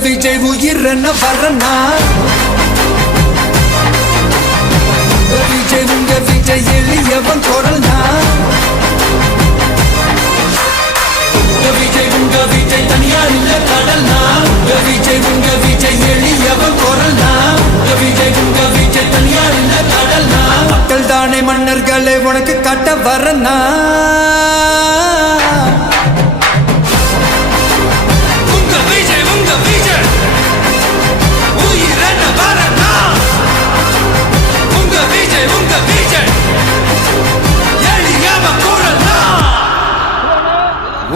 விஜய் உயிர் என்ன வரனா உங்க விஜய் எளியவன் குரல்னா உங்க விஜய் தனியார் இல்ல கடல்னா உங்க விஜய் எளியவன் குரல்னா உங்க விஜய் தனியார் இல்ல கடல்னா மக்கள் தானே மன்னர்களை உனக்கு காட்ட வரனா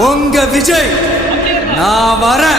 உங்க விஜய் நான் வரேன்.